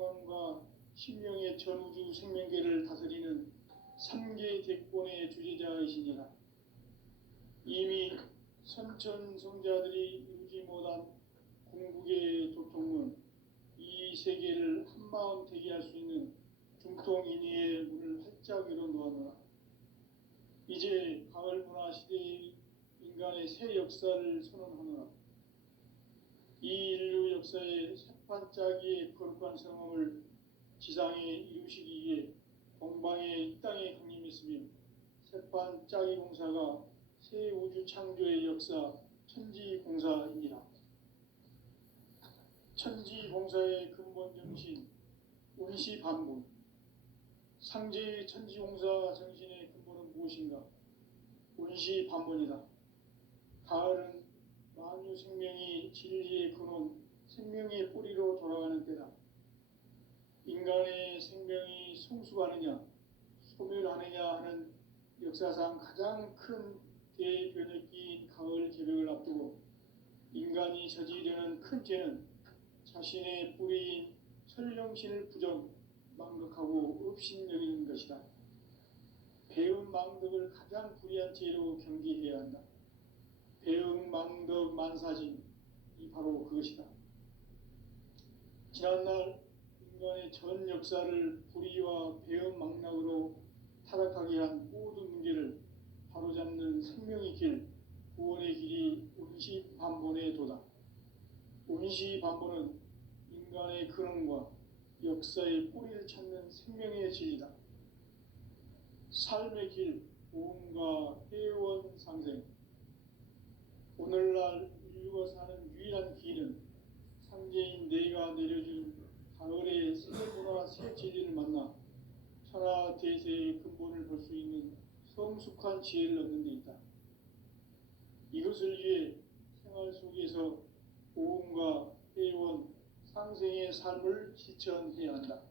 인간과 신명의 전우주 생명계를 다스리는 3계 대권의 주제자이시니라. 이미 선천성자들이 이루지 못한 궁극의 도통은 이 세계를 한마음 되게 할 수 있는 중통인의의 문을 활짝 열어놓았노라. 이제 가을 문화 시대의 인간의 새 역사를 선언하노라. 이 인류 역사의 새반짝이의 거룩한 성험을 지상에 이루시기 위해 동방의 이 땅에 강림했으며 새반짝이 공사가 새 우주 창조의 역사 천지공사이니라. 천지공사의 근본 정신 운시반본. 상제의 천지공사 정신의 근본은 무엇인가? 운시반본이다. 가을은 만유 생명이 진리의 근원, 생명의 뿌리로 돌아가는 때다. 인간의 생명이 성숙하느냐, 소멸하느냐 하는 역사상 가장 큰 대변혁기인 가을 개벽을 앞두고 인간이 저지르는 큰 죄는 자신의 뿌리인 설령신을 부정, 망극하고 업신여기는 것이다. 배은 망덕을 가장 불의한 죄로 경계해야 한다. 배응 망덕 만사진이 바로 그것이다. 지난날 인간의 전 역사를 불의와 배응 망락으로 타락하게 한 모든 문제를 바로잡는 생명의 길, 구원의 길이 운시반본의 도다. 운시반본은 인간의 근원과 역사의 뿌리를 찾는 생명의 진리다. 삶의 길, 보험과 회원 상생. 오늘날 인류가 사는 유일한 길은 상제인 내가 내려준 가을의 새 문화와 새 진리를 만나 천하 대세의 근본을 볼 수 있는 성숙한 지혜를 얻는 데 있다. 이것을 위해 생활 속에서 보험과 회원, 상생의 삶을 실천해야 한다.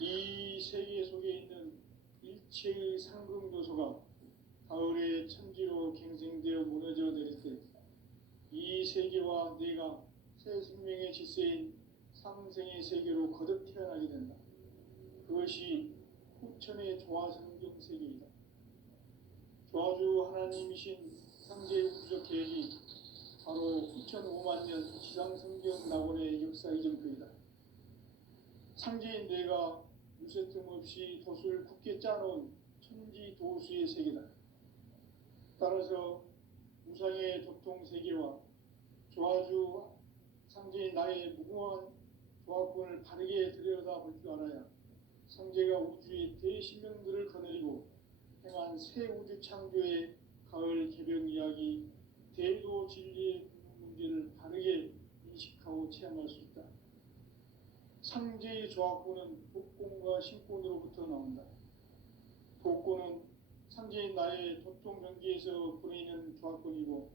이 세계 속에 있는 일체의 상승도소가 가을의 천지로 갱생되어 무너져 내릴 때 이 세계와 내가 새 생명의 질서인 상생의 세계로 거듭 태어나게 된다. 그것이 후천의 조화성경 세계이다. 조화주 하나님이신 상제의 우주적 계획이 바로 후천 5만 년 지상성경 낙원의 역사 이정표이다. 상제인 내가 유세 틈 없이 돛을 굳게 짜놓은 천지 도수의 세계다. 따라서 무상의 도통 세계와 조화주 상제인 나의 무궁한 조화권을 바르게 들여다볼 줄 알아야 상제가 우주의 대신명들을 거느리고 행한 새 우주 창조의 가을 개벽 이야기, 대도 진리의 문제를 바르게 인식하고 체험할 수 있다. 상제의 조화권은 복권과 신권으로부터 나온다. 복권은 상제인 나의 도통 경계에서 보내는 조화권이고,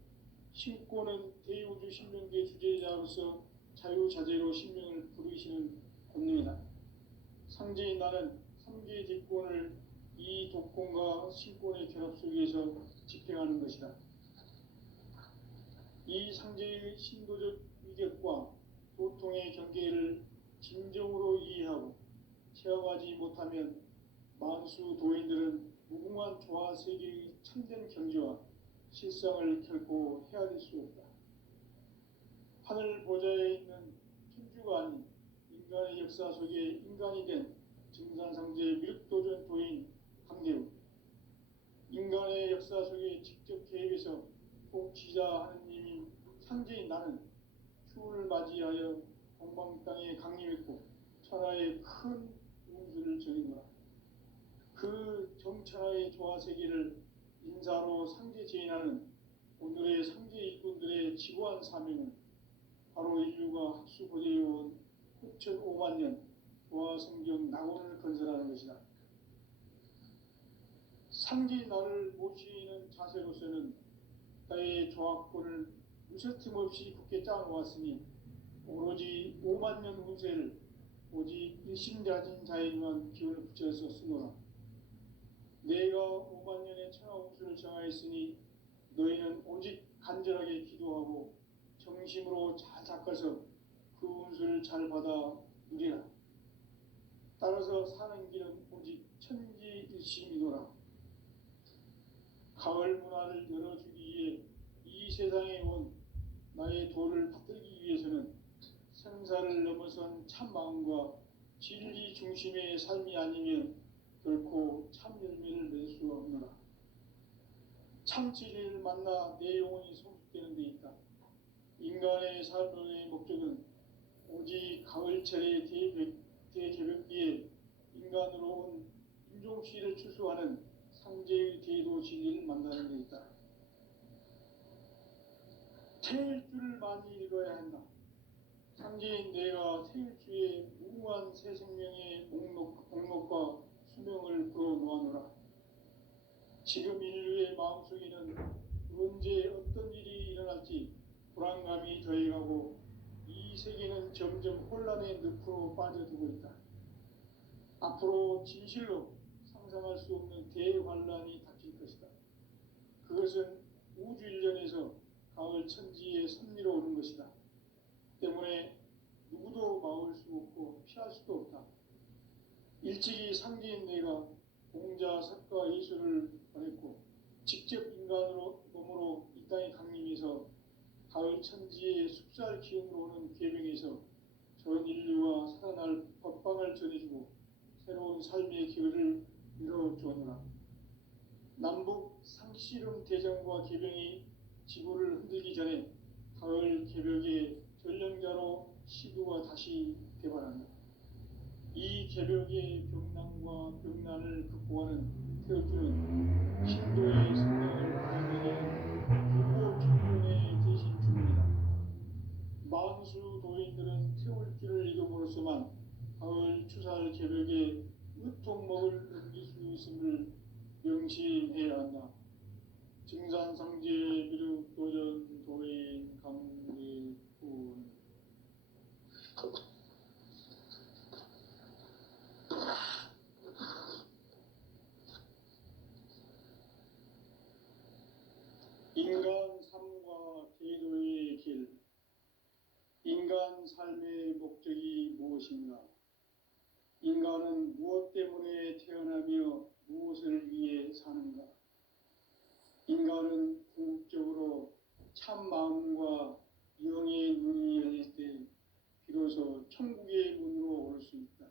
신권은 대우주 신명계 주제자로서 자유자재로 신명을 부르시는 권능이다. 상제인 나는 3계 뒷권을 이 독권과 신권의 결합 속에서 집행하는 것이다. 이 상제의 신도적 위격과 도통의 경계를 진정으로 이해하고 체험하지 못하면 만수 도인들은 무궁한 조화 세계의 참된 경지와 실상을 결코 헤아릴 수 없다. 하늘 보좌에 있는 천주가 아닌 인간의 역사 속에 인간이 된 증산상제 미륵도전 도인 강대우, 인간의 역사 속에 직접 개입해서 통치자 하느님인 상제인 나는 추운을 맞이하여 동방 땅에 강림했고 천하의 큰 운수를 정의노라. 그 정천하의 조화세계를 인사로 상제 제인하는 오늘의 상제 일꾼들의 지고한 사명은 바로 인류가 학수고대해온 후천 5만 년 조화성경 낙원을 건설하는 것이다. 상제 나를 모시는 자세로서는 나의 조화권을 무쇠틈 없이 굳게 짜놓았으니 오로지 5만 년 운세를 오직 일심자진 자에게만 기운을 붙여서 쓰노라. 내가 5만 년의 천하 운수를 정하였으니 너희는 오직 간절하게 기도하고 정심으로 잘 닦아서 그 그 운수를 잘 받아 누리라. 따라서 사는 길은 오직 천지일심이노라. 가을 문화를 열어주기 위해 이 세상에 온 나의 도를 받들기 위해서는 생사를 넘어선 참 마음과 진리 중심의 삶이 아니면 결코 참 열매를 맺을 수 없노라. 참 진리를 만나 내 영혼이 성숙되는 데 있다. 인간의 삶의 목적은 오직 가을철의 대개벽기에 인간으로 온 인종시를 추수하는 상제의 대도 진리를 만나는 데 있다. 태일주를 많이 읽어야 한다. 상제인 내가 태일주의 무궁한 새 생명의 목록과 수명을 풀어놓아노라. 지금 인류의 마음속에는 언제 어떤 일이 일어날지 불안감이 더해가고 이 세계는 점점 혼란의 늪으로 빠져들고 있다. 앞으로 진실로 상상할 수 없는 대환란이 닥칠 것이다. 그것은 우주 일련에서 가을 천지의 섭리로 오는 것이다. 때문에 누구도 막을 수 없고 피할 수도 없다. 일찍이 상제인 내가 공자, 석가, 이수를 보냈고 직접 인간으로 몸으로 이 땅에 강림해서 가을 천지의 숲살 기운으로 오는 계명에서 전 인류와 살아날 법방을 전해주고 새로운 삶의 기회를 이뤄주었노라. 남북 상씨름 대전과 계병이 지구를 흔들기 전에 가을 개벽의 전령자로 시도가 다시 개발한다. 이 개벽의 병난과 병난을 극복하는 태극주는 신도의 성령을 받아들이는 부부 청년의 대신 주입니다. 만수 도인들은 태울주를 이름으로서만 가을 추살 개벽에 으통목을 넘길 수 있음을 명심해야 한다. 증산상제 비륙 도전 도인 강대군. 인간 삶과 계도의 길. 인간 삶의 목적이 무엇인가? 인간은 무엇 때문에 태어나며 무엇을 위해 사는가? 인간은 궁극적으로 참 마음과 영의 눈이 열릴 때 비로소 천국의 문으로 올 수 있다.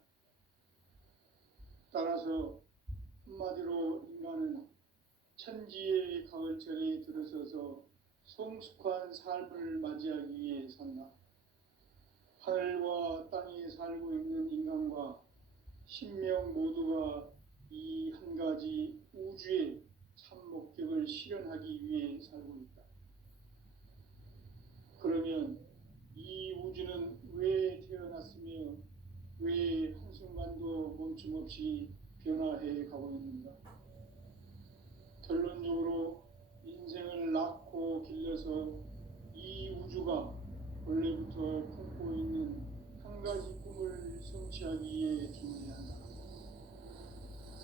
따라서 한마디로 인간은 천지의 가을철에 들어서서 성숙한 삶을 맞이하기 위해 산다. 하늘과 땅에 살고 있는 인간과 신명 모두가 이 한 가지 우주의 참 목적을 실현하기 위해 살고 있다. 그러면 이 우주는 왜 태어났으며 왜 한순간도 멈춤없이 변화해 가고 있는가? 결론적으로 인생을 낳고 길러서 이 우주가 원래부터 품고 있는 한 가지 꿈을 성취하기 위해 존재한다.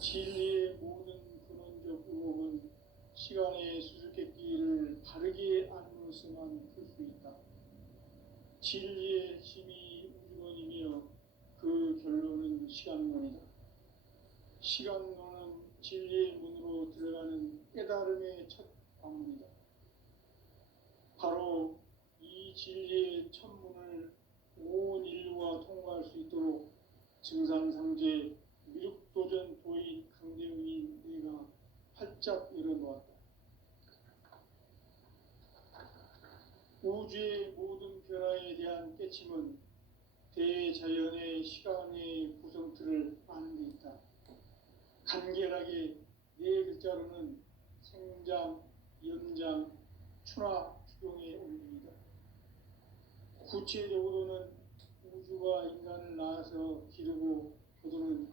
진리의 모든 근원적 의혹은 시간의 수수께끼를 바르게 알므로서만 풀 수 있다. 진리의 핵심이 우주론이며 그 결론은 시간론이다. 시간론은 진리의 문으로 들어가는 깨달음의 첫 방문이다. 바로 이 진리의 첫 문을 온 인류가 통과할 수 있도록 증산상제 미륵도전 도인 강대훈이 내가 활짝 열어놓았다. 우주의 모든 변화에 대한 깨침은 대자연의 시간의 구성틀을 아는 데 있다. 간결하게 네 글자로는 생장, 연장, 추나 추경의 원리이다. 구체적으로는 우주가 인간을 낳아서 기르고 거두는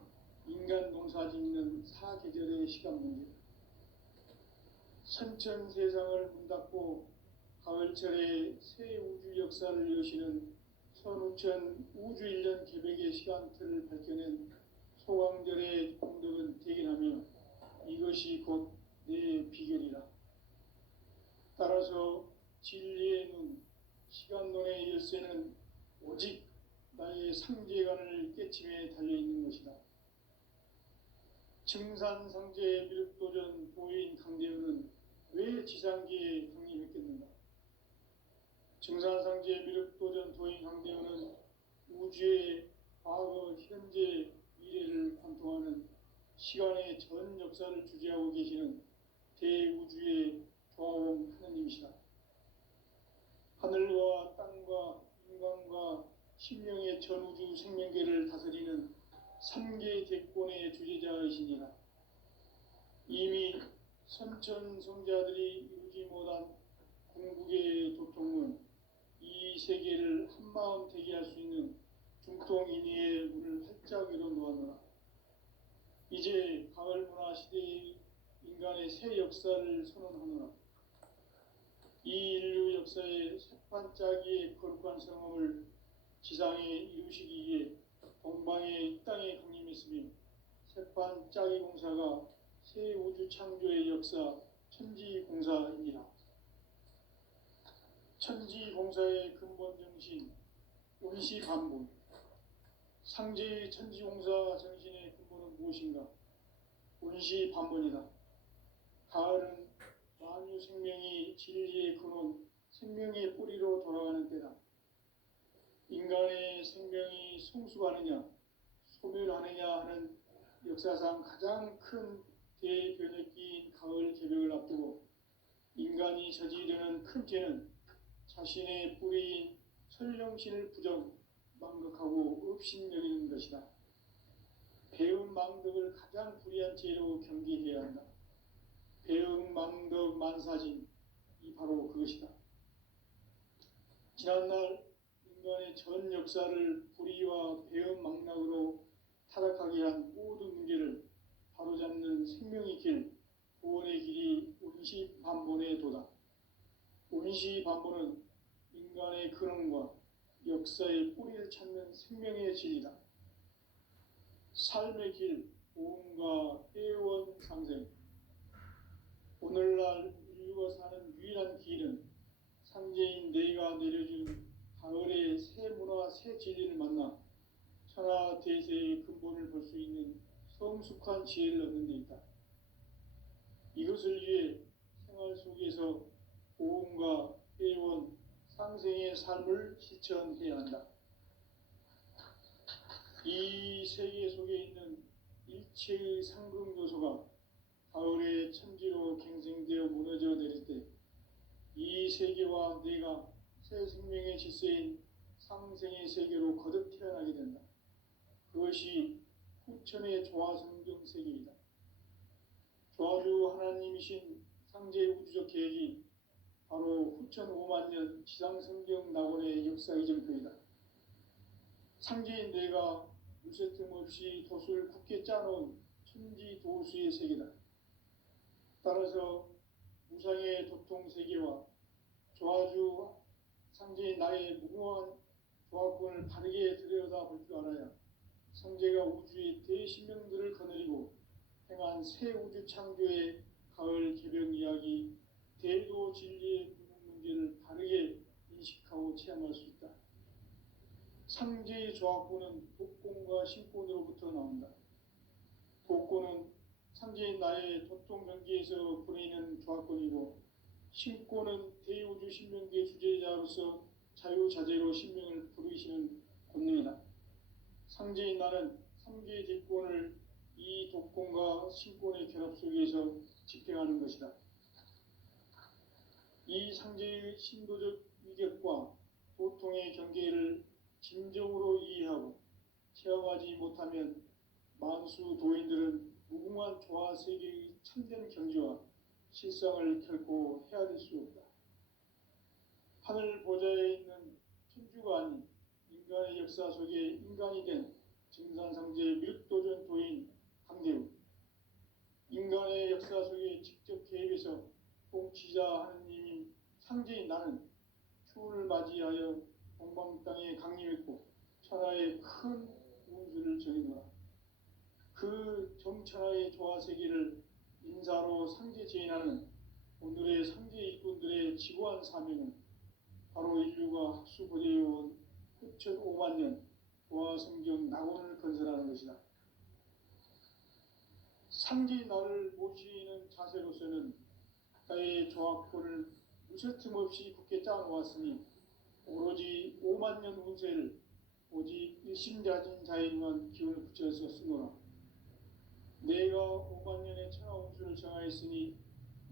인간 농사 짓는 사계절의 시간 문제. 선천 세상을 문닫고 가을철에 새 우주 역사를 여시는 선우천 우주 일년 개백의 시간틀을 밝혀낸 소강절의 공덕은 대견하며 이것이 곧 내 비결이라. 따라서 진리의 눈, 시간론의 열쇠는 오직 상제관을 깨침에 달려있는 것이다. 증산상제 미륵도전 도인 강대우는 왜 지상기에 강림했겠는가? 증산상제 미륵도전 도인 강대우는 우주의 과거, 현재, 미래를 관통하는 시간의 전 역사를 주재하고 계시는 대우주의 조화원 하느님이시다. 하늘과 땅과 인간과 신명의 전우주 생명계를 다스리는 3개 대권의 주재자이시니라. 이미 선천성자들이 이루지 못한 궁극의 도통은 이 세계를 한마음 되게 할 수 있는 중통인의의 문을 활짝 열어놓았노라. 이제 가을 문화 시대의 인간의 새 역사를 선언하노라. 이 인류 역사의 새판짜기의 거룩한 성험을 지상에 이루시기 위해 동방의 이 땅에 강림했으며 새판짜기 공사가 새 우주 창조의 역사 천지공사입니다. 천지공사의 근본 정신 온시반본. 상제의 천지공사 정신의 근본은 무엇인가? 온시반본이다. 가을은 만유 생명이 진리의 근원, 생명의 뿌리로 돌아가는 때다. 인간의 생명이 성숙하느냐, 소멸하느냐 하는 역사상 가장 큰 대변혁기인 가을 개벽을 앞두고 인간이 저지르는 큰 죄는 자신의 뿌리인 설령신을 부정, 망극하고 업신여기는 것이다. 배움 망덕을 가장 불의한 죄로 경계해야 한다. 배움 망덕 만사진, 이 바로 그것이다. 지난날 인간의 전 역사를 불의와 배움 망락으로 타락하게 한 모든 문제를 바로잡는 생명의 길, 구원의 길이 온시반본의 도다. 온시반본은 인간의 근원과 역사의 뿌리를 찾는 생명의 진리다. 삶의 길, 보험과 회원 상생. 오늘날 인류가 사는 유일한 길은 상제인 내가 내려준 가을의 새 문화, 새 진리를 만나 천하 대세의 근본을 볼 수 있는 성숙한 지혜를 얻는 데 있다. 이것을 위해 생활 속에서 보험과 회원, 상생의 삶을 실천해야 한다. 이 세계 속에 있는 일체의 상극 요소가 가을의 천지로 갱생되어 무너져 내릴 때 이 세계와 내가 새 생명의 질서인 상생의 세계로 거듭 태어나게 된다. 그것이 후천의 조화성경 세계이다. 조화주 하나님이신 상제 우주적 계획이 바로 후천 5만 년 지상성경 낙원의 역사 이정표이다. 상제인 내가 물새틈 없이 돛을 굳게 짜놓은 천지 도수의 세계다. 따라서 무상의 도통 세계와 조화주 상제인 나의 무궁한 조화권을 바르게 들여다볼 줄 알아야 상제가 우주의 대신명들을 거느리고 행한 새 우주 창조의 가을 개벽 이야기, 대도 진리의 궁극 문제를 바르게 인식하고 체험할 수 있다. 상제의 조화권은 독권과 신권으로부터 나온다. 독권은 상제인 나의 도통 경계에서 보내는 조화권이고, 신권은 대우주 신명계 주제자로서 자유자재로 신명을 부르시는 권능이다. 상제인 나는 3개의 대권을 이 독권과 신권의 결합 속에서 집행하는 것이다. 이 상제의 신도적 위격과 도통의 경계를 진정으로 이해하고 체험하지 못하면 만수 도인들은 무궁한 조화 세계의 참된 경지와 실상을 결코 헤아릴 수 없다. 하늘 보좌에 있는 천주가 아닌 인간의 역사 속에 인간이 된 증산상제 미륵도전 도인 강대우. 인간의 역사 속에 직접 개입해서 통치자 하느님인 상제인 나는 추운을 맞이하여 동방 땅에 강림했고 천하의 큰 운수를 정해놓아. 그 정천하의 조화 세계를 인사로 상제 제인하는 오늘의 상제 일꾼들의 지고한 사명은 바로 인류가 학수 보내어온 후천 5만 년 보화성경 낙원을 건설하는 것이다. 상제의 나를 모시는 자세로서는 나의 조합권을 무쇠틈 없이 굳게 짜놓았으니 오로지 5만 년 운세를 오직 일심자진 자에게만 기운을 붙여서 쓰노라. 내가 5만 년의 천하 운수를 정하였으니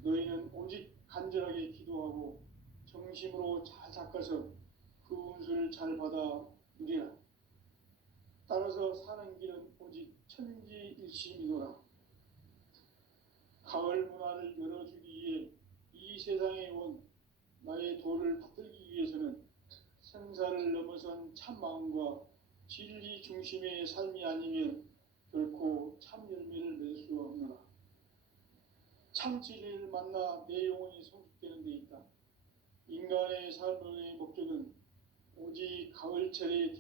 너희는 오직 간절하게 기도하고 정심으로 잘 닦아서 그 운수를 잘 받아 누리라. 따라서 사는 길은 오직 천지일심이노라. 가을 문화를 열어주기 위해 이 세상에 온 나의 도를 받들기 위해서는 생사를 넘어선 참 마음과 진리 중심의 삶이 아니면 결코 참 열매를 맺을 수 없노라. 참 진리를 만나 내 영혼이 성숙되는 데 있다. 인간의 삶의 목적은 오직 가을철의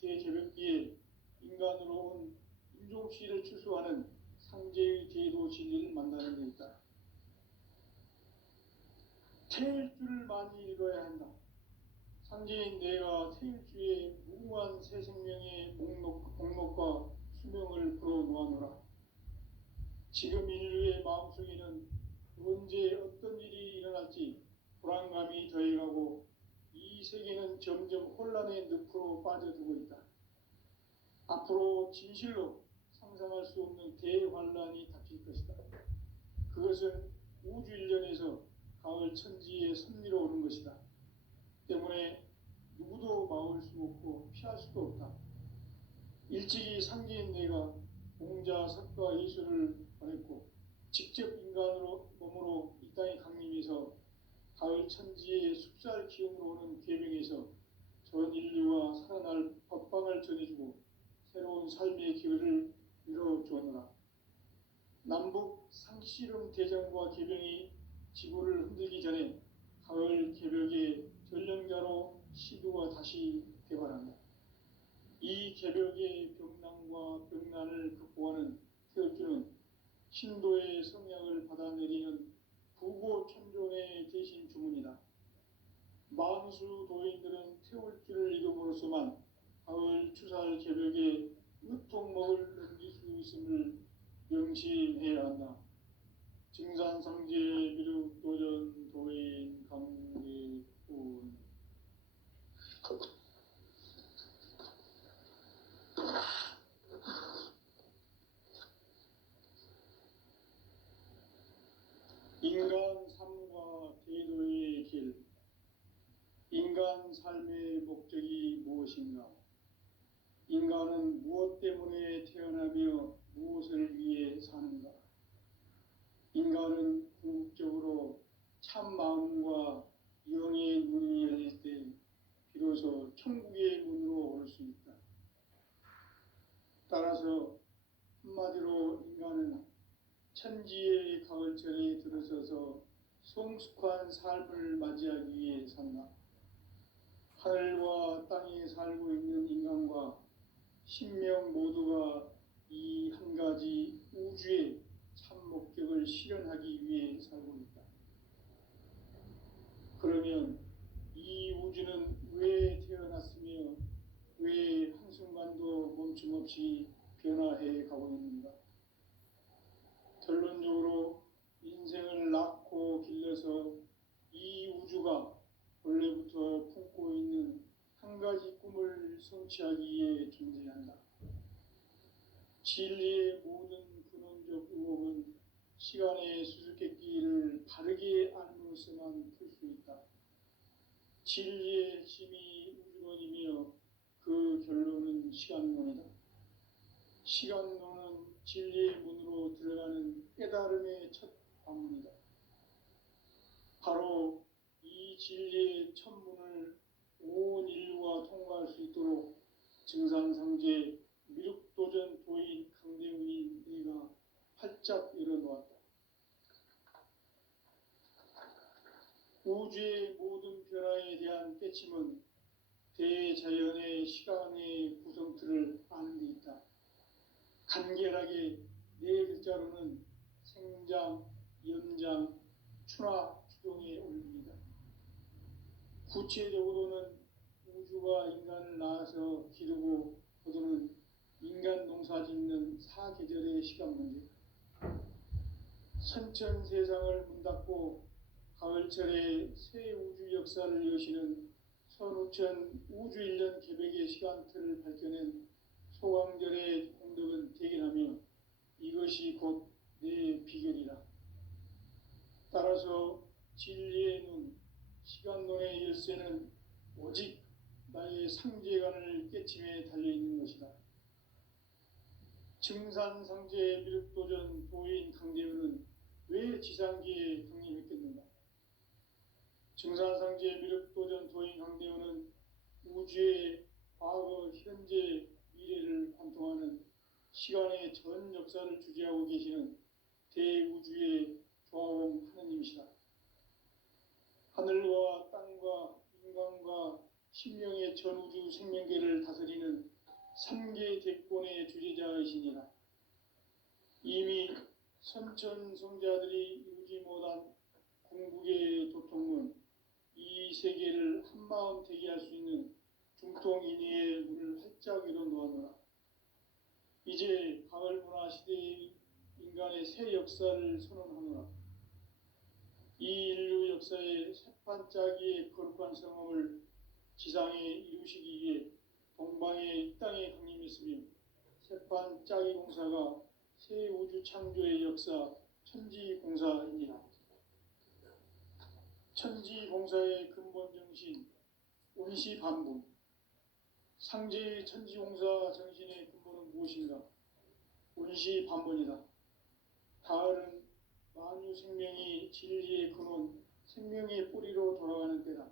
대개벽기에 인간으로 온 인종씨를 추수하는 상제의 제도 진리를 만나는 데 있다. 태일주를 많이 읽어야 한다. 상제인 내가 태일주의 무궁한 새 생명의 목록과 수명을 풀어놓아노라. 지금 인류의 마음속에는 언제 어떤 일이 일어날지 불안감이 더해가고 이 세계는 점점 혼란의 늪으로 빠져들고 있다. 앞으로 진실로 상상할 수 없는 대환란이 닥칠 것이다. 그것은 우주 일련에서 가을 천지의 섭리로 오는 것이다. 때문에 누구도 막을 수 없고 피할 수도 없다. 일찍이 상제인 내가 공자, 석가, 예수를 보냈고 직접 인간으로 몸으로 이 땅에 강림해서 가을 천지의 숲살 기운으로 오는 계명에서 전 인류와 살아날 법방을 전해주고 새로운 삶의 기회를 이뤄주었노라. 남북 상씨름 대전과 개병이 지구를 흔들기 전에 가을 개벽의 전령자로 시도가 다시 개발한다. 이 개벽의 병난과 병난을 극복하는 태엽주는 신도의 성약을 받아내리는 부고천존의 대신 주문이다. 만수 도인들은 태울주를 읽음으로써만 가을 추살 개벽에 으통먹을 넘길 수 있음을 명심해야 한다. 증산상제 미륵 도전 도인 강대군. 인간 삶과 대도의 길. 인간 삶의 목적이 무엇인가? 인간은 무엇 때문에 태어나며 무엇을 위해 사는가? 인간은 궁극적으로 참 마음과 영의 문이 열릴 때 비로소 천국의 문으로 올 수 있다. 따라서 한마디로 인간은 천지의 가을철에 들어서서 성숙한 삶을 맞이하기 위해 산다. 하늘과 땅에 살고 있는 인간과 신명 모두가 이 한 가지 우주의 참 목적을 실현하기 위해 살고 있다. 그러면 이 우주는 왜 태어났으며 왜 한순간도 멈춤없이 변화해 가고 있는가? 결론적으로 인생을 낳고 길러서 이 우주가 원래부터 품고 있는 한 가지 꿈을 성취하기 위해 존재한다. 진리의 모든 근원적 의혹은 시간의 수수께끼를 바르게 알므로서만 풀 수 있다. 진리의 핵심이 우주론이며 그 결론은 시간론이다. 시간론은 진리의 문으로 들어가는 깨달음의 첫 관문이다. 바로 이 진리의 첫 문을 온 인류가 통과할 수 있도록 증산상제 미륵도전 도인 강대훈이 내가 활짝 열어놓았다. 우주의 모든 변화에 대한 깨침은 대자연의 시간의 구성틀을 아는 데 있다. 간결하게 네 글자로는 생장, 연장, 추나 추동의 원리이다. 구체적으로는 우주 우주가 인간을 낳아서 기르고 거두는 인간 농사 짓는 사계절의 시간 문제, 선천 세상을 문 닫고 가을철에 새 우주 역사를 여시는 선우천 우주일년 개백의 시간틀을 밝혀낸 소강절의 공덕은 대견하며 이것이 곧 내 비결이라. 따라서 진리의 눈, 시간론의 열쇠는 오직 나의 상제관을 깨침에 달려있는 것이다. 증산상제 미륵도전 도인 강대우는 왜 지상기에 강림했겠는가? 증산상제 미륵도전 도인 강대우는 우주의 과거, 현재, 미래를 관통하는 시간의 전 역사를 주재하고 계시는 대우주의 조화원 하느님이시다. 하늘과 땅과 인간과 신명의 전우주 생명계를 다스리는 삼계 대권의 주재자이시니라. 이미 선천성자들이 이루지 못한 궁극의 도통문, 이 세계를 한마음 되게 할 수 있는 중통인의의 문을 활짝 열어놓았노라. 이제 가을 문화 시대의 인간의 새 역사를 선언하노라. 이 인류 역사의 새반짝이의 거룩한 성험을 지상에 이루시기 위해 동방의 이 땅에 강림했으며 새반짝이 공사가 새 우주 창조의 역사 천지공사이니라. 천지공사의 근본 정신 온시반분, 상제의 천지공사 정신의 근본은 무엇인가? 온시반분이다. 가을은 만유 생명이 진리의 근원, 생명의 뿌리로 돌아가는 때다.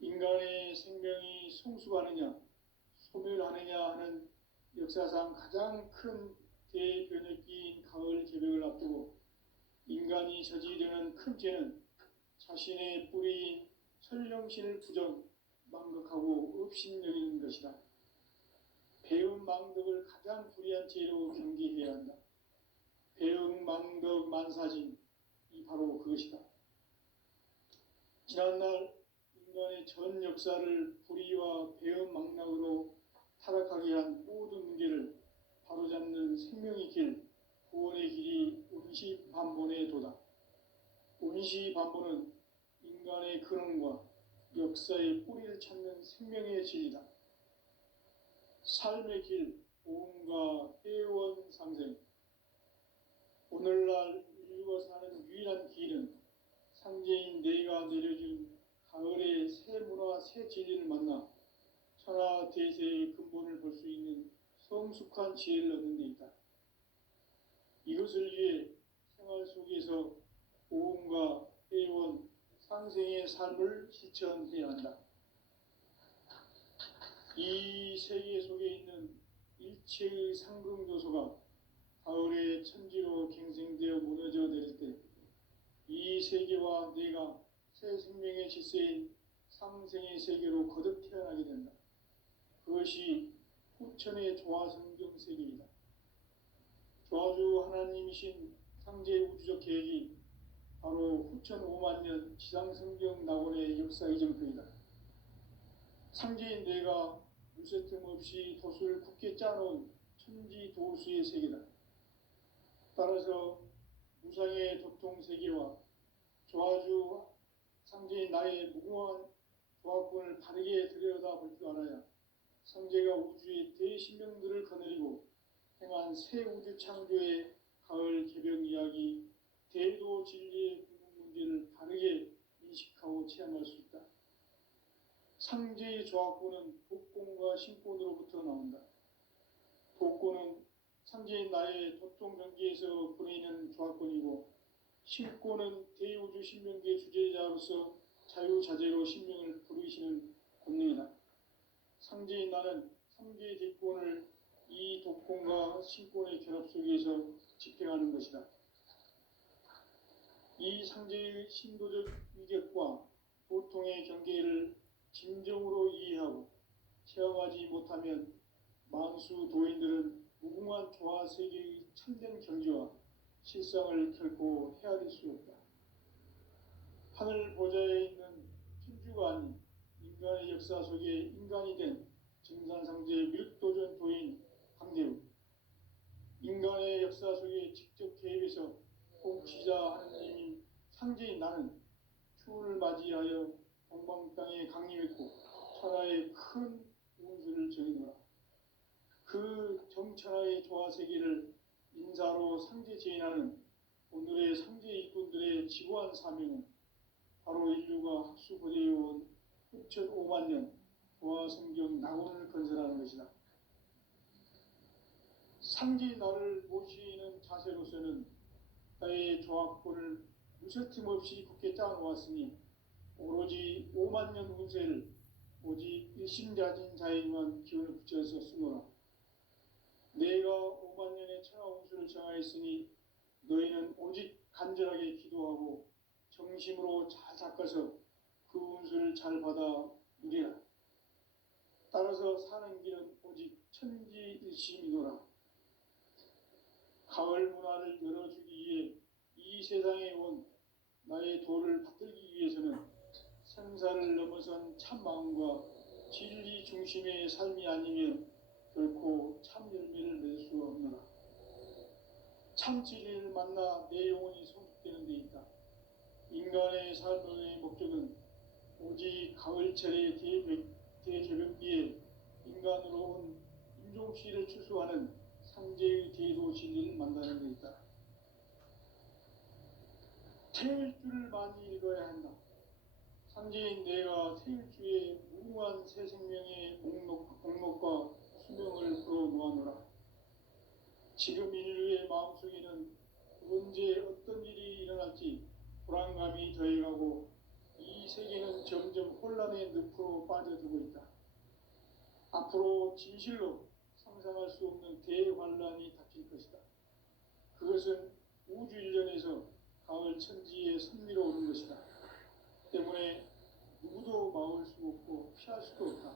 인간의 생명이 성숙하느냐, 소멸하느냐 하는 역사상 가장 큰 대변혁기인 가을 개벽을 앞두고 인간이 저지르는 큰 죄는 자신의 뿌리인 설령신을 부정, 망극하고 업신여기는 것이다. 배운 망덕을 가장 불의한 죄로 경계해야 한다. 배응 망덕 만사진, 이 바로 그것이다. 지난날 인간의 전 역사를 불의와 배응 망락으로 타락하게 한 모든 문제를 바로잡는 생명의 길, 구원의 길이 온시반본의 도다. 온시반본은 인간의 근원과 역사의 뿌리를 찾는 생명의 진리다. 삶의 길, 오음과 회원 상생. 오늘날 인류가 사는 유일한 길은 상제인 내가 내려준 가을의 새 문화, 새 진리를 만나 천하 대세의 근본을 볼 수 있는 성숙한 지혜를 얻는 데 있다. 이것을 위해 생활 속에서 오음과 회원, 상생의 삶을 실천해야 한다. 이 세계 속에 있는 일체의 상금 요소가 가을의 천지로 갱생되어 무너져 내릴 때 이 세계와 내가 새 생명의 질서인 상생의 세계로 거듭 태어나게 된다. 그것이 후천의 조화성경 세계이다. 조화주 하나님이신 상제 우주적 계획이 바로 후천 5만 년 지상성경 낙원의 역사 이정표이다. 상제인 내가 물새틈 없이 돛을 굳게 짜놓은 천지 도수의 세계다. 따라서 무상의 도통 세계와 조화주 상제인 나의 무궁한 조화권을 바르게 들여다볼 줄 알아야 상제가 우주의 대신명들을 거느리고 행한 새 우주 창조의 가을 개벽 이야기, 대도 진리의 궁극 문제를 바르게 인식하고 체험할 수 있다. 상제의 조화권은 독권과 신권으로부터 나온다. 독권은 상제인 나의 도통 경계에서 보내는 조화권이고, 신권은 대우주 신명계 주제자로서 자유자재로 신명을 부르시는 권능이다. 상제인 나는 3개의 대권을 이 독권과 신권의 결합 속에서 집행하는 것이다. 이 상제의 신도적 위격과 도통의 경계를 진정으로 이해하고 체험하지 못하면 만수 도인들은 무궁한 조화 세계의 참된 경지와 실상을 결코 헤아릴 수 없다. 하늘 보좌에 있는 천주가 아닌 인간의 역사 속에 인간이 된 증산상제 밀도전 도인 강대우, 인간의 역사 속에 직접 개입해서 통치자 하느님인 상제인 나는 추운을 맞이하여 동방 땅에 강림했고 천하의 큰 운수를 정해놓아 그 정천하의 조화 세계를 인사로 상제 제인하는 오늘의 상제 일꾼들의 지고한 사명은 바로 인류가 학수고대해온 흡천 5만 년 조화 성경 낙원을 건설하는 것이다. 상제 나를 모시는 자세로서는 나의 조합권을 무설팀 없이 굳게 짜놓았으니 오로지 5만 년 운세를 오직 일심자진 자에게만 기운을 붙여서 쓰노라. 내가 5만 년의 천하 운수를 정하였으니 너희는 오직 간절하게 기도하고 정심으로 잘 닦아서 그 운수를 잘 받아 누리라. 따라서 사는 길은 오직 천지일심이노라. 가을 문화를 열어주기 위해 이 세상에 온 나의 도를 받들기 위해서는 생사를 넘어선 참 마음과 진리 중심의 삶이 아니면 결코 참 열매를 맺을 수 없노라. 참 진리를 만나 내 영혼이 성숙되는 데 있다. 인간의 삶의 목적은 오직 가을철의 대개벽기에 인간으로 온 인종시를 추수하는 상제의 대도 진리를 만나는 데 있다. 태일주를 많이 읽어야 한다. 상제인 내가 태일주의 무궁한 새 생명의 목록과 수명을 풀어놓아노라. 지금 인류의 마음속에는 언제 어떤 일이 일어날지 불안감이 더해가고 이 세계는 점점 혼란의 늪으로 빠져들고 있다. 앞으로 진실로 상상할 수 없는 대환란이 닥칠 것이다. 그것은 우주 일련에서 가을 천지에 선미로 오는 것이다. 때문에 누구도 막을 수 없고 피할 수도 없다.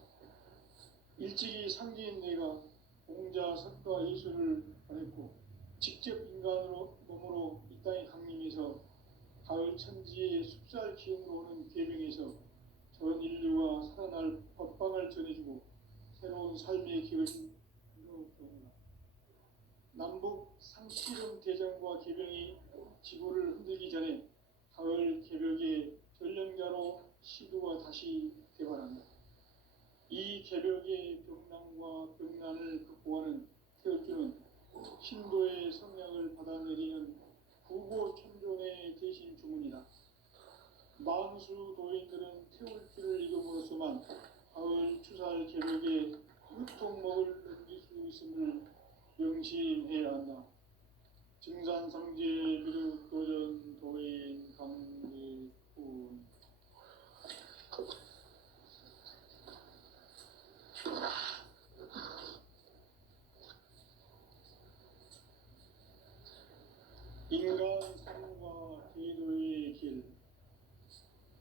일찍이 상제인 내가 공자, 석가, 예수를 보냈고 직접 인간으로 몸으로 이 땅에 강림해서 가을 천지의 숲살 기운으로 오는 계명에서 전 인류가 살아날 법방을 전해주고 새로운 삶의 기회를 이루어주었다. 남북 상씨름 대전과 개병이 지구를 흔들기 전에 가을 개벽의 전령자로 시도가 다시 개발한다. 이 개벽의 병난과 병난을 극복하는 태엽주는 신도의 성령을 받아내리는 부고천존의 대신 주문이다. 만수 도인들은 태울주를 읽음으로써만 가을 추살 개벽에 으통먹을 넘길 수 있음을 명심해야 한다. 증산상제 비륵도전 도인 강대훈. 인간 삶과 제도의 길.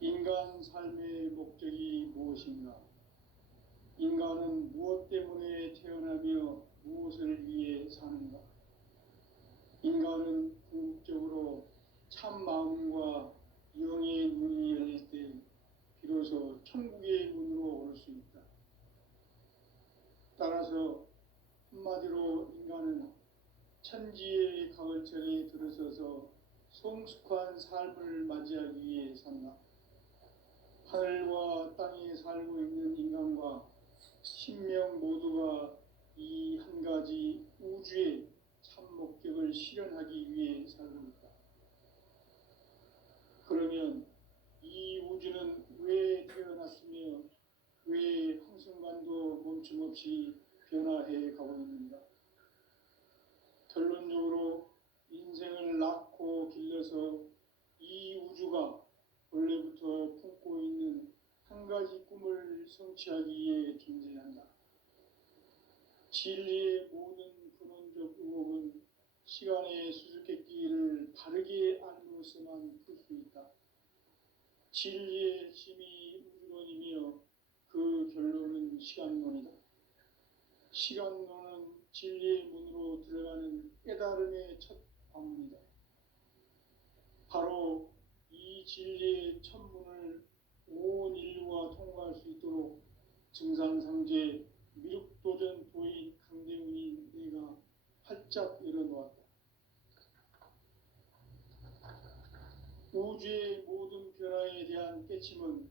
인간 삶의 목적이 무엇인가? 인간은 무엇 때문에 태어나며 무엇을 위해 사는가? 인간은 궁극적으로 참 마음과 영의 문이 열릴 때 비로소 천국의 문으로 올 수 있다. 따라서 한마디로 인간은 천지의 가을철에 들어서서 성숙한 삶을 맞이하기 위해 산다. 하늘과 땅에 살고 있는 인간과 신명 모두가 이 한 가지 우주의 참 목적을 실현하기 위해 살고 있다. 그러면 이 우주는 왜 태어났으며 왜 한순간도 멈춤없이 변화해 가고 있는가? 결론적으로 인생을 낳고 길러서 이 우주가 원래부터 품고 있는 한 가지 꿈을 성취하기 위해 존재한다. 진리의 모든 근원적 의혹은 시간의 수수께끼를 바르게 알므로서만 풀 수 있다. 진리의 힘이 우주론이며 그 결론은 시간론이다. 시간론은 진리의 문으로 들어가는 깨달음의 첫 방문이다. 바로 이 진리의 첫 문을 온 인류가 통과할 수 있도록 증산상제 미륵도전 도인 강대훈이 내가 활짝 열어놓았다. 우주의 모든 변화에 대한 깨침은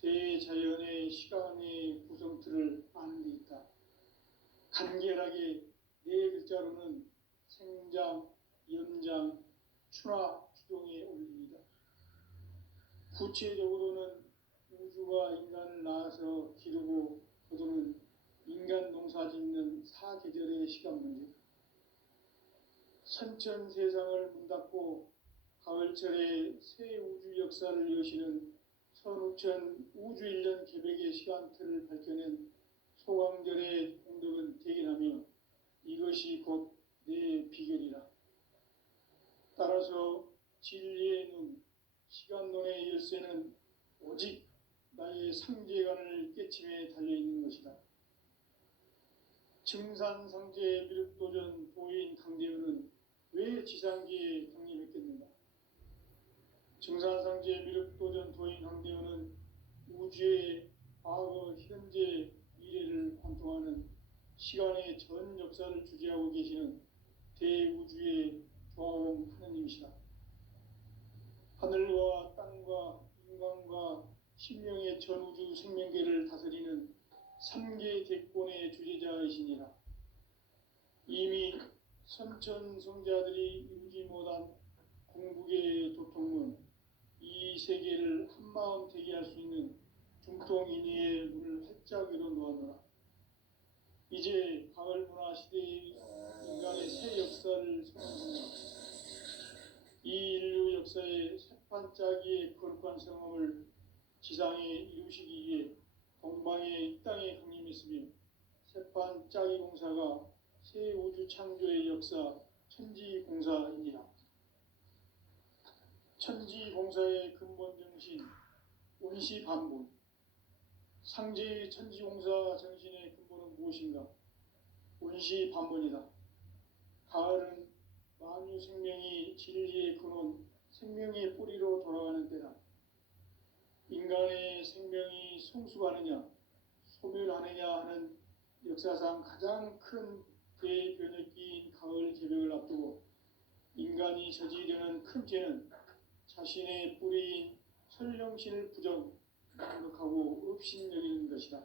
대자연의 시간의 구성틀을 아는 데 있다. 간결하게 네 글자로는 생장, 연장, 추나 추동에 올립니다. 구체적으로는 우주가 인간을 낳아서 기르고 거두는 인간 농사 짓는 사계절의 시간 문제, 선천 세상을 문닫고 가을철에 새 우주 역사를 여시는 선우천 우주 1년 개백의 시간틀을 밝혀낸 소강절의 공덕은 대견하며 이것이 곧 내 비결이라. 따라서 진리의 눈, 시간론의 열쇠는 오직 나의 상제관을 깨침에 달려있는 것이다. 증산상제 미륵도전 도인 강대훈은 왜 지상기에 강림했겠는가? 증산상제 미륵도전 도인 강대훈은 우주의 과거, 현재, 미래를 관통하는 시간의 전 역사를 주재하고 계시는 대우주의 조화원 하느님이시다. 하늘과 땅과 인간과 신명의 전우주 생명계를 다스리는 3개 대권의 주재자이시니라. 이미 선천성자들이 이루지 못한 궁극의 도통문, 이 세계를 한마음 되게 할 수 있는 중통인의의 문을 활짝 열어놓았노라. 이제 가을 문화 시대의 인간의 새 역사를 선언합니다. 이 인류 역사의 새판짜기의 거룩한 성함을 지상에 이루시기 위해 동방의 이 땅에 강림했으며 새판짜기 공사가 새 우주 창조의 역사 천지공사이니라. 천지공사의 근본 정신 온시반본. 상제의 천지공사 정신의 근본은 무엇인가? 온시반본이다. 가을은 만유 생명이 진리의 근원, 생명의 뿌리로 돌아가는 때다. 인간의 생명이 성숙하느냐, 소멸하느냐 하는 역사상 가장 큰 대변혁기인 가을 개벽을 앞두고 인간이 저지르는 큰 죄는 자신의 뿌리인 설령신을 망덕하고 업신여기는 것이다.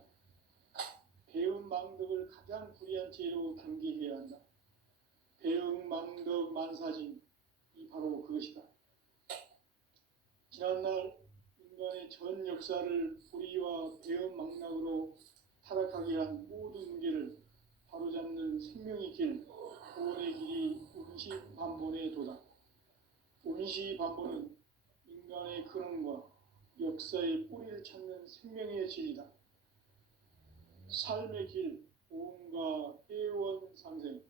배은 망덕을 가장 불의한 죄로 경계해야 한다. 배은 망덕 만사진, 이 바로 그것이다. 지난날 인간의 전 역사를 불의와 배은 망락으로 타락하게 한 모든 문제를 바로잡는 생명의 길, 구원의 길이 온시반본의 도다. 온시반본은 인간의 근원과 역사의 뿌리를 찾는 생명의 진리다. 삶의 길, 보험과 회원 상생.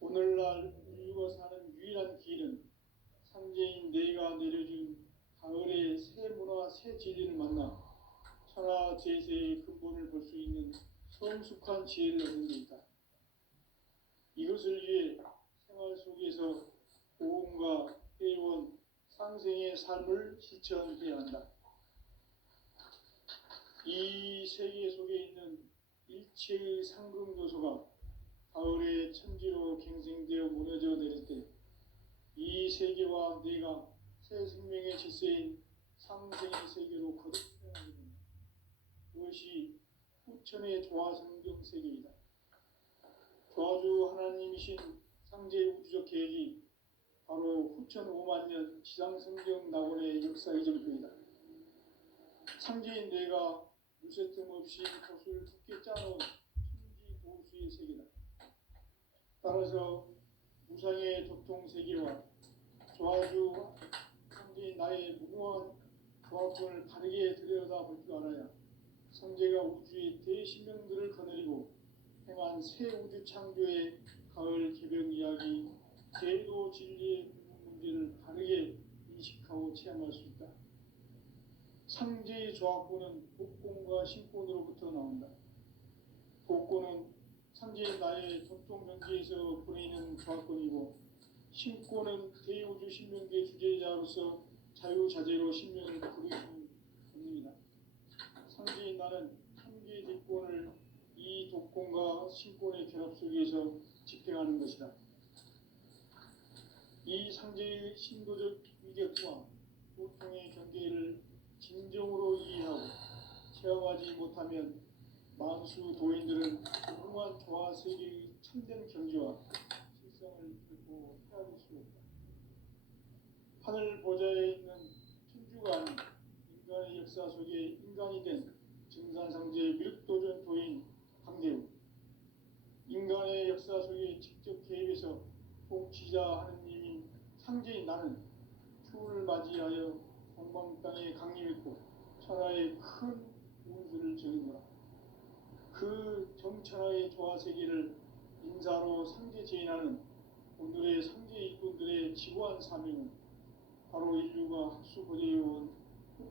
오늘날 인류가 사는 유일한 길은 상제인 내가 내려준 가을의 새 문화, 새 진리를 만나 천하 제세의 근본을 볼 수 있는 성숙한 지혜를 얻는 데 있다. 이것을 위해 생활 속에서 보험과 회원, 상생의 삶을 실천해야 한다. 이 세계 속에 있는 일체의 상급 요소가 가을의 천지로 갱생되어 무너져 내릴 때 이 세계와 내가 새 생명의 질서인 상생의 세계로 거듭나게 된다. 그것이 후천의 조화성경 세계이다. 조화주 하나님이신 상제의 우주적 계획이 바로 후천 5만년 지상성경 낙원의 역사 이전표이다. 상제인 내가 무쇠 틈 없이 돛을 굳게 짜놓은 천지 보수의 세계다. 따라서 무상의 도통 세계와 조화주 상제인 나의 무궁한 조합권을 바르게 들여다볼 줄 알아야 상제가 우주의 대신명들을 거느리고 행한 새 우주 창조의 가을 개벽 이야기, 제도 진리의 문제를 바르게 인식하고 체험할 수 있다. 상제의 조합권은 복권과 신권으로부터 나온다. 복권은 상제의 나의 도통 경계에서 보내는 조합권이고, 신권은 대우주 신명계 주제자로서 자유자재로 신명을 부르시는 상제인 나는 한계 대권을 이 독권과 신권의 결합 속에서 집행하는 것이다. 이 상제의 신도적 위력과 고통의 경계를 진정으로 이해하고 체험하지 못하면 만수 도인들은 무궁한 조화 세계의 참된 경지와 실성을 결코 헤아릴 수 없다. 하늘 보좌에 있는 천주가 아닌 인간의 역사 속에 인간이 된 증산상제 미륵도전 도인 강대우, 인간의 역사 속에 직접 개입해서 통치자 하느님인 상제인 나는 추운을 맞이하여 동방 땅에 강림했고 천하의 큰 운수를 정했노라. 그 정천하의 조화세계를 인사로 상제 제인하는 오늘의 상제 일꾼들의 지고한 사명은 바로 인류가 학수고대해온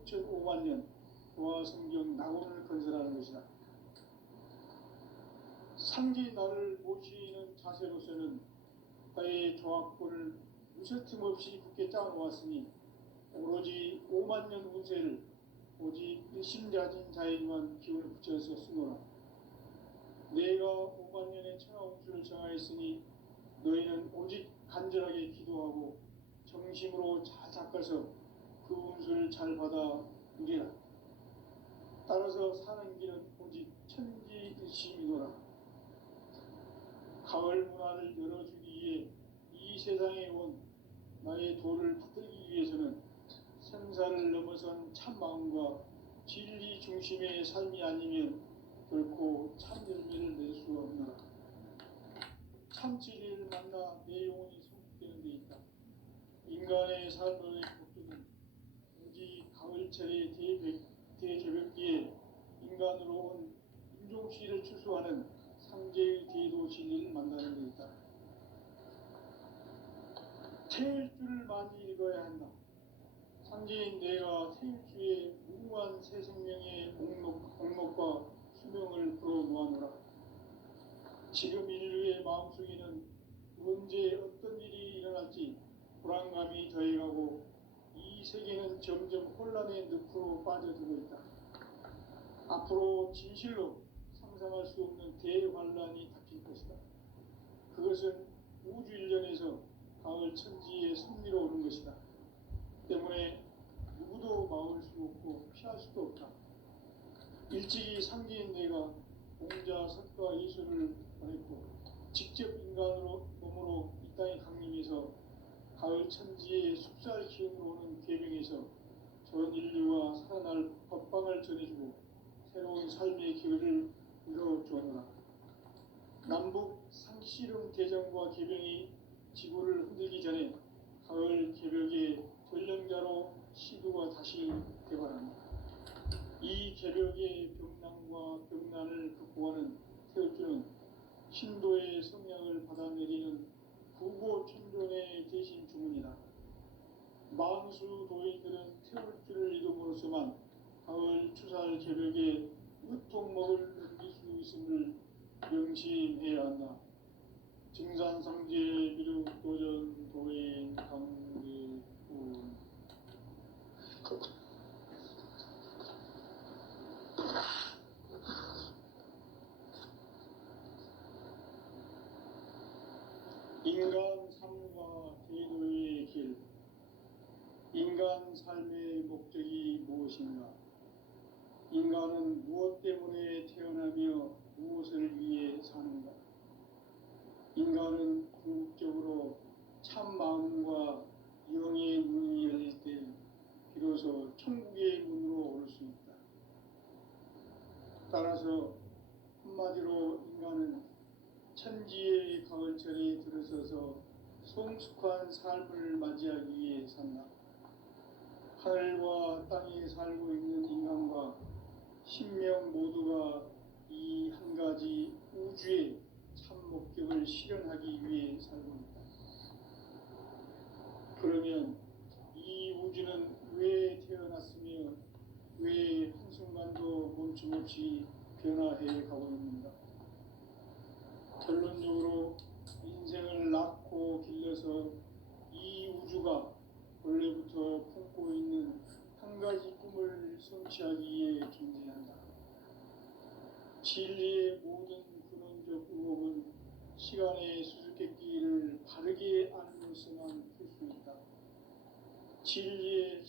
6,500만 년 조화성경 낙원을 건설하는 것이다. 상제인 나를 모시는 자세로서는 나의 조합권을 무쇠틈 없이 굳게 짜놓았으니 오로지 5만 년 운세를 오직 일심자진 자에게만 기운을 붙여서 쓰노라. 내가 5만 년의 천하 운수를 정하였으니 너희는 오직 간절하게 기도하고 정심으로 잘 닦아서 그 운수를 잘 받아 누리라. 따라서 사는 길은 오직 천지일심이노라. 가을 문화를 열어주기 위해 이 세상에 온 나의 도를 붙들기 위해서는 생사를 넘어선 참마음과 진리 중심의 삶이 아니면 결코 참 열매를 낼 수 없노라. 참 진리를 만나 내 영혼이 성숙되는 데 있다. 인간의 삶의 목적은 오직 가을철의 대저벽기에 인간으로 온 인종씨를 추수하는 상제의 대도 진리를 만나는 데 있다. 태일주를 많이 읽어야 한다. 상제인 내가 태일주의 무궁한 새 생명의 목록과 수명을 풀어놓아노라. 지금 인류의 마음속에는 언제 어떤 일이 일어날지 불안감이 더해가고 이 세계는 점점 혼란의 늪으로 빠져들고 있다. 앞으로 진실로 상상할 수 없는 대환란이 닥칠 것이다. 그것은 우주 일련에서 가을 천지의 섭리로 오는 것이다. 때문에 누구도 막을 수 없고 피할 수도 없다. 일찍이 상제인 내가 공자, 석가, 예수를 보냈고 직접 인간으로 몸으로 이 땅에 강림해서 가을 천지의 숙살 기운으로 오는 계명에서 전 인류가 살아날 법방을 전해주고 새로운 삶의 기회를 이뤄주었노라. 남북 상씨름 대전과 계병이 지구를 흔들기 전에 가을 개벽의 전령자로 시두가 다시 개발한다. 이 개벽의 병난과 병난을 극복하는 태울주는 신도의 성량을 받아내리는 구고천존의 대신 주문이다. 만수 도인들은 태울주를 이름으로서만 가을 추살 개벽의 으통목을 넘길 수 있음을 명심해야 한다. 증산상제 미륵도전 도인 강대훈. 인간 삶과 대도의 길. 인간 삶의 목적이 무엇인가? 인간은 무엇 때문에 태어나며 무엇을 위해 사는가? 인간은 궁극적으로 참 마음과 영의 문이 열릴 때 비로소 천국의 문으로 올 수 있다. 따라서 한마디로 인간은 천지의 가을철에 들어서서 성숙한 삶을 맞이하기 위해 산다. 하늘과 땅에 살고 있는 인간과 신명 모두가 이 한 가지 우주의 참 목적을 실현하기 위해 살고 있다. 그러면 이 우주는 왜 태어났으며 왜 한순간도 멈춤없이 변화해 가고 있는가? 결론적으로 인생을 낳고 길러서 이 우주가 원래부터 품고 있는 한 가지 꿈을 성취하기 위해 존재한다. 모든 근원적 의혹은 시간의 수수께끼를 바르게 알므로서만 풀 수 있다. 진리의